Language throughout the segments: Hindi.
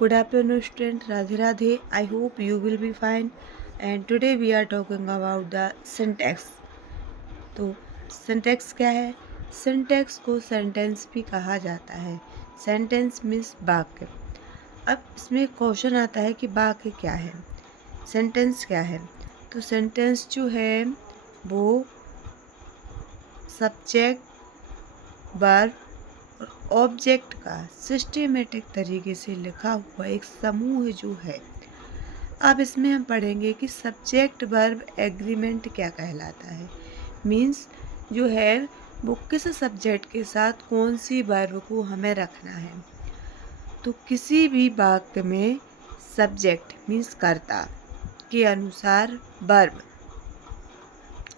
Good afternoon, student. Radhe Radhe. I hope you will be fine. And today we are talking about the syntax. तो सिंटैक्स क्या है? सिंटैक्स को सेंटेंस भी कहा जाता है. सेंटेंस मीन्स वाक्य. अब इसमें क्वेश्चन आता है कि वाक्य क्या है, सेंटेंस क्या है. तो सेंटेंस जो है वो सब्जेक्ट, वर्ब और ऑब्जेक्ट का सिस्टेमेटिक तरीके से लिखा हुआ एक समूह जो है. अब इसमें हम पढ़ेंगे कि सब्जेक्ट वर्ब एग्रीमेंट क्या कहलाता है. मीन्स जो है वो किस सब्जेक्ट के साथ कौन सी वर्ब को हमें रखना है. तो किसी भी वाक्य में सब्जेक्ट मीन्स कर्ता के अनुसार वर्ब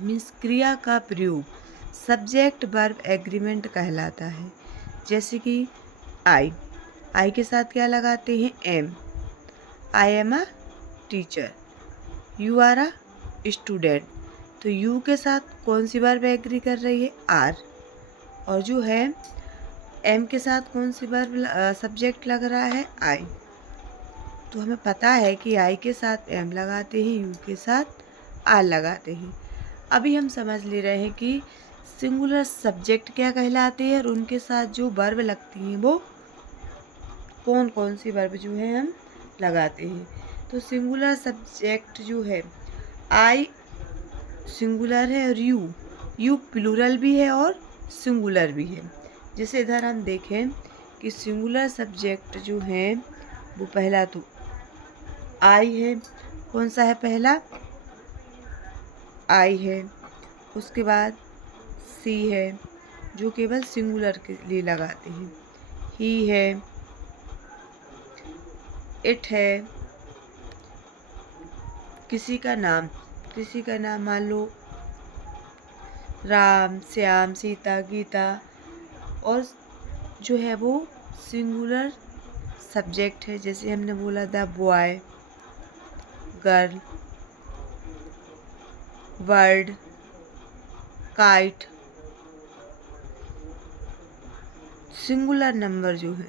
मीन्स क्रिया का प्रयोग सब्जेक्ट वर्ब एग्रीमेंट कहलाता है. जैसे कि आई के साथ क्या लगाते हैं? Am. I am a teacher. You are a student. तो यू के साथ कौन सी वर्ब एग्री कर रही है? आर. और जो है एम के साथ कौन सी वर्ब सब्जेक्ट लग रहा है? आई. तो हमें पता है कि आई के साथ एम लगाते हैं, यू के साथ आर लगाते हैं. अभी हम समझ ले रहे हैं कि सिंगुलर सब्जेक्ट क्या कहलाते हैं और उनके साथ जो वर्ब लगती हैं वो कौन कौन सी वर्ब जो है हम लगाते हैं. तो सिंगुलर सब्जेक्ट जो है आई सिंगुलर है और यू प्लूरल भी है और सिंगुलर भी है. जैसे इधर हम देखें कि सिंगुलर सब्जेक्ट जो है वो पहला तो आई है. कौन सा है? पहला आई है. उसके बाद सी है जो केवल सिंगुलर के लिए लगाते हैं. ही है, इट है, किसी का नाम मान लो राम, श्याम, सीता, गीता. और जो है वो सिंगुलर सब्जेक्ट है. जैसे हमने बोला the boy, girl, word, kite. Singular number जो है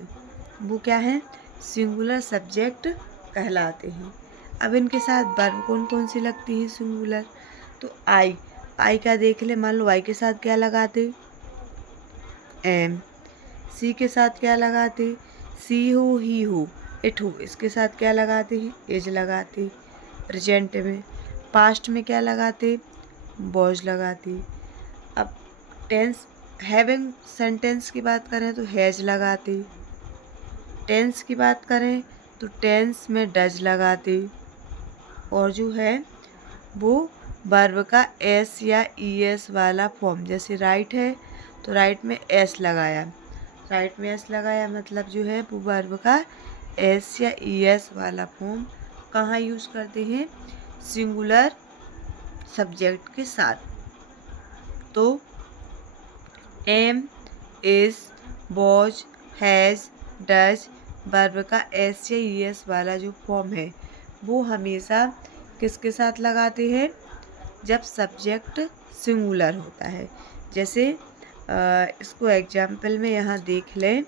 वो क्या है? सिंगुलर सब्जेक्ट कहलाते हैं. अब इनके साथ वर्ब कौन कौन सी लगती हैं सिंगुलर? तो आई का देख ले. मान लो आई के साथ क्या लगाते? एम. सी के साथ क्या लगाते? सी हो, ही हो, इट हो. इसके साथ क्या लगाते हैं? एज लगाते. प्रेजेंट में. पास्ट में क्या लगाते? वॉज लगाते. अब टेंस हैविंग सेंटेंस की बात करें तो हैज लगाते. टेंस की बात करें तो टेंस में डज लगाते. और जो है वो वर्ब का एस या ई एस वाला फॉर्म. जैसे राइट है तो राइट में एस लगाया. राइट में एस लगाया मतलब जो है वो वर्ब का एस या ई एस वाला फॉर्म कहाँ यूज़ करते हैं? सिंगुलर सब्जेक्ट के साथ. तो am, is, was, has, does verb का एस या ई एस वाला जो फॉर्म है वो हमेशा किसके साथ लगाते हैं? जब सब्जेक्ट सिंगुलर होता है. जैसे इसको एग्जाम्पल में यहाँ देख लें.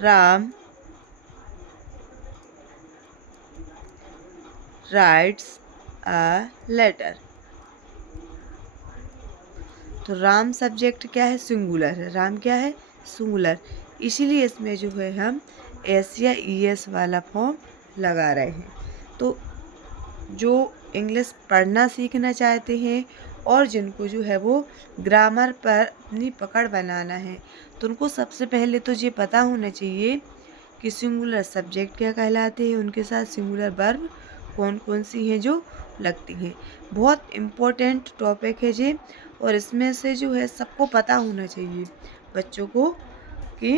Ram writes a letter. तो राम सब्जेक्ट क्या है? सिंगुलर है. राम क्या है? सिंगुलर. इसीलिए इसमें जो है हम एस या ई एस वाला फॉर्म लगा रहे हैं. तो जो इंग्लिश पढ़ना सीखना चाहते हैं और जिनको जो है वो ग्रामर पर अपनी पकड़ बनाना है तो उनको सबसे पहले तो ये पता होना चाहिए कि सिंगुलर सब्जेक्ट क्या कहलाते हैं, उनके साथ सिंगुलर वर्ब कौन कौन सी हैं जो लगती हैं. बहुत इम्पोर्टेंट टॉपिक है ये और इसमें से जो है सबको पता होना चाहिए बच्चों को कि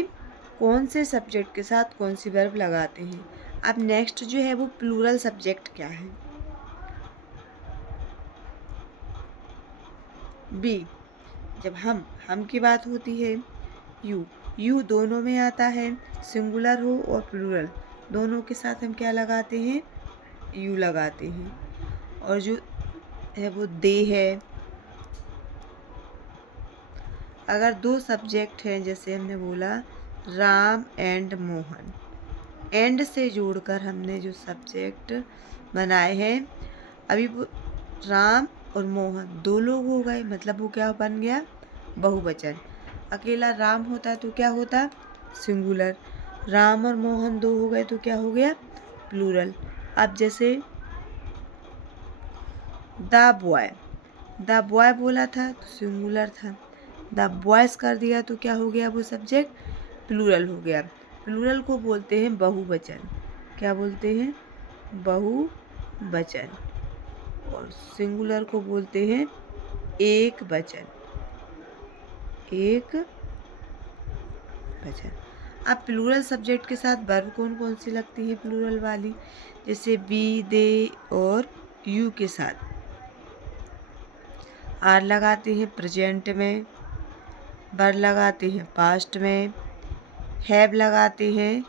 कौन से सब्जेक्ट के साथ कौन सी वर्ब लगाते हैं. अब नेक्स्ट जो है वो प्लूरल सब्जेक्ट क्या है? बी. जब हम की बात होती है. यू दोनों में आता है. सिंगुलर हो और प्लूरल दोनों के साथ हम क्या लगाते हैं? यू लगाते हैं. और जो है वो दे है. अगर दो सब्जेक्ट हैं, जैसे हमने बोला राम एंड मोहन, एंड से जोड़कर हमने जो सब्जेक्ट बनाए हैं, अभी वो राम और मोहन दो लोग हो गए, मतलब वो क्या बन गया, बहुवचन। अकेला राम होता है तो क्या होता, सिंगुलर। राम और मोहन दो हो गए तो क्या हो गया, प्लूरल। अब जैसे द बॉय बोला था तो सिंगुलर था, द बॉयज कर दिया तो क्या हो गया, वो सब्जेक्ट प्लूरल हो गया। प्लूरल को बोलते हैं बहुवचन। क्या बोलते हैं, बहुवचन। और सिंगुलर को बोलते हैं एक वचन, एक वचन। अब प्लूरल सब्जेक्ट के साथ वर्ब कौन कौन सी लगती है प्लूरल वाली, जैसे बी, दे और यू के साथ आर लगाते हैं प्रेजेंट में, वर लगाते हैं पास्ट में, हैव लगाते हैं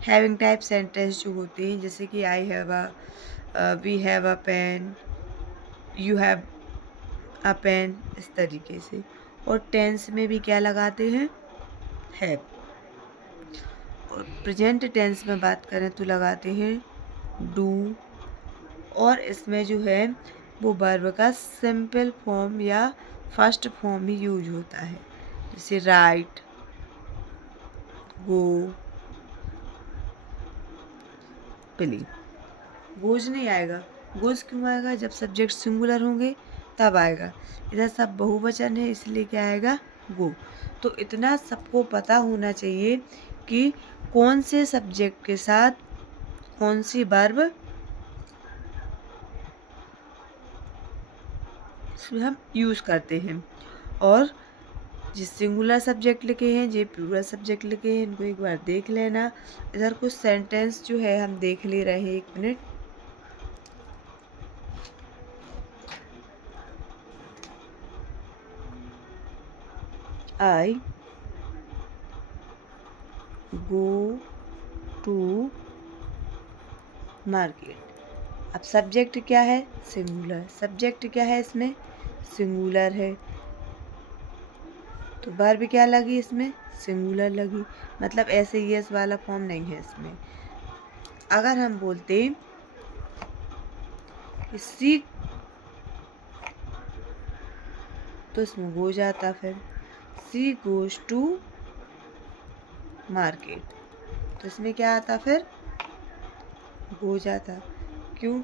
हैविंग टाइप सेंटेंस जो होते हैं, जैसे कि I have we have a pen, you have a pen, इस तरीके से। और टेंस में भी क्या लगाते हैं, हैव। और प्रेजेंट टेंस में बात करें तो लगाते हैं डू। और इसमें जो है वो वर्ब का सिंपल फॉर्म या फर्स्ट फॉर्म ही यूज होता है, जैसे राइट, गो, प्ले। गोज नहीं आएगा, गोज क्यों आएगा, जब सब्जेक्ट सिंगुलर होंगे तब आएगा। इधर सब बहुवचन है इसलिए क्या आएगा, गो। तो इतना सबको पता होना चाहिए कि कौन से सब्जेक्ट के साथ कौन सी वर्ब इसमें हम यूज़ करते हैं। और जिस सिंगुलर सब्जेक्ट लिखे हैं, जो प्लूरल सब्जेक्ट लिखे हैं, इनको एक बार देख लेना। इधर कुछ सेंटेंस जो है हम देख ले रहे हैं, 1 minute. I go to market. अब सब्जेक्ट क्या है, सिंगुलर। सब्जेक्ट क्या है इसमें, सिंगुलर है, तो वर्ब क्या लगी इसमें, सिंगुलर लगी। मतलब ऐसे यस वाला फॉर्म नहीं है इसमें। अगर हम बोलते कि सी, तो इसमें गो जाता, फिर सी गोज टू मार्केट, तो इसमें क्या आता, फिर गो जाता। क्यों,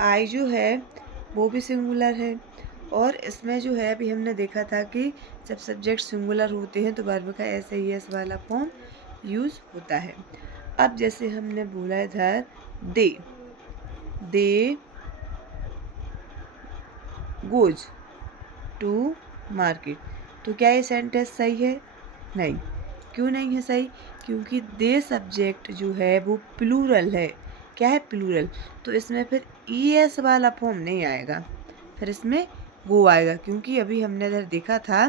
आई जो है वो भी सिंगुलर है। और इसमें जो है अभी हमने देखा था कि जब सब्जेक्ट सिंगुलर होते हैं तो वर्ब का ऐसे ही एस वाला फॉर्म यूज होता है। अब जैसे हमने बोला इधर दे गोज टू मार्केट, तो क्या ये सेंटेंस सही है, नहीं। क्यों नहीं है सही, क्योंकि दे सब्जेक्ट जो है वो प्लूरल है। क्या है, प्लूरल। तो इसमें फिर ई एस वाला फॉर्म नहीं आएगा, फिर इसमें वो आएगा। क्योंकि अभी हमने इधर देखा था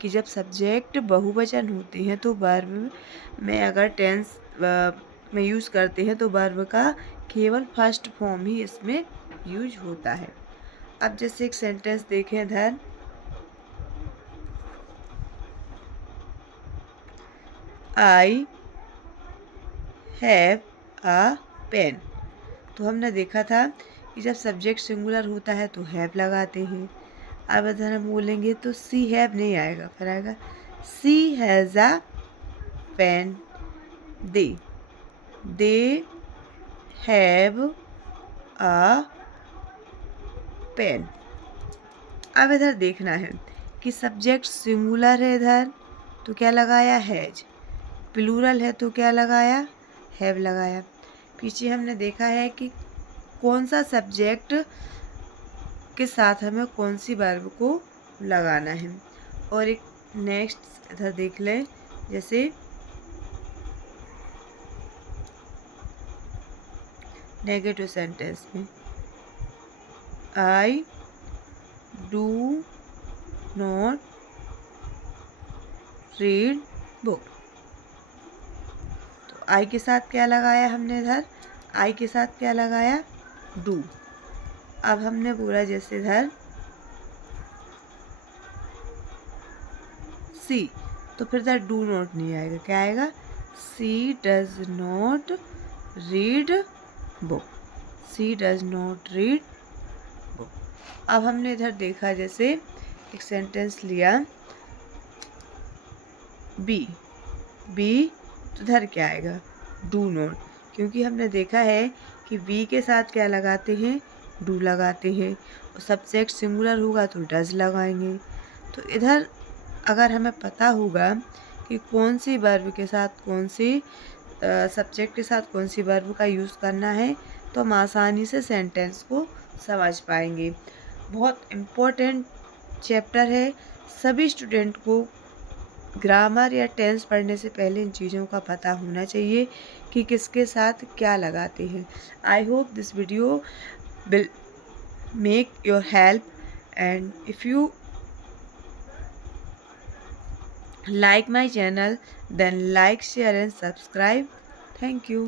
कि जब सब्जेक्ट बहुवचन होते हैं तो वर्ब में अगर टेंस में यूज़ करते हैं तो वर्ब का केवल फर्स्ट फॉर्म ही इसमें यूज होता है। अब जैसे एक सेंटेंस देखें इधर, आई हैव अ पेन। तो हमने देखा था कि जब सब्जेक्ट सिंगुलर होता है तो हैव लगाते हैं। अब अगर हम बोलेंगे तो सी हैव नहीं आएगा, फिर आएगा she has a pen. They have a pen. अब इधर देखना है कि सब्जेक्ट सिंगुलर है इधर तो क्या लगाया, हैज। प्लूरल है तो क्या लगाया, हैव लगाया। पीछे हमने देखा है कि कौन सा सब्जेक्ट के साथ हमें कौन सी वर्ब को लगाना है। और एक नेक्स्ट इधर देख लें, जैसे नेगेटिव सेंटेंस में I do not read book, तो आई के साथ क्या लगाया हमने इधर, आई के साथ क्या लगाया, डू। अब हमने बोला जैसे इधर सी, तो फिर इधर डू नॉट नहीं आएगा, क्या आएगा? She does not read book, she does not read book. अब हमने इधर देखा जैसे एक सेंटेंस लिया बी, बी तो इधर क्या आएगा? डू नॉट, क्योंकि हमने देखा है कि बी के साथ क्या लगाते हैं? डू लगाते हैं, और सब्जेक्ट सिंगुलर होगा तो डज लगाएंगे। तो इधर अगर हमें पता होगा कि कौन सी वर्ब के साथ कौन सी सब्जेक्ट के साथ कौन सी वर्ब का यूज़ करना है, तो हम आसानी से सेंटेंस को समझ पाएंगे। बहुत इम्पोर्टेंट चैप्टर है, सभी स्टूडेंट को ग्रामर या टेंस पढ़ने से पहले इन चीज़ों का पता होना चाहिए कि किसके साथ क्या लगाते हैं। I hope this video will make your help, and if you like my channel, then like, share and subscribe. Thank you.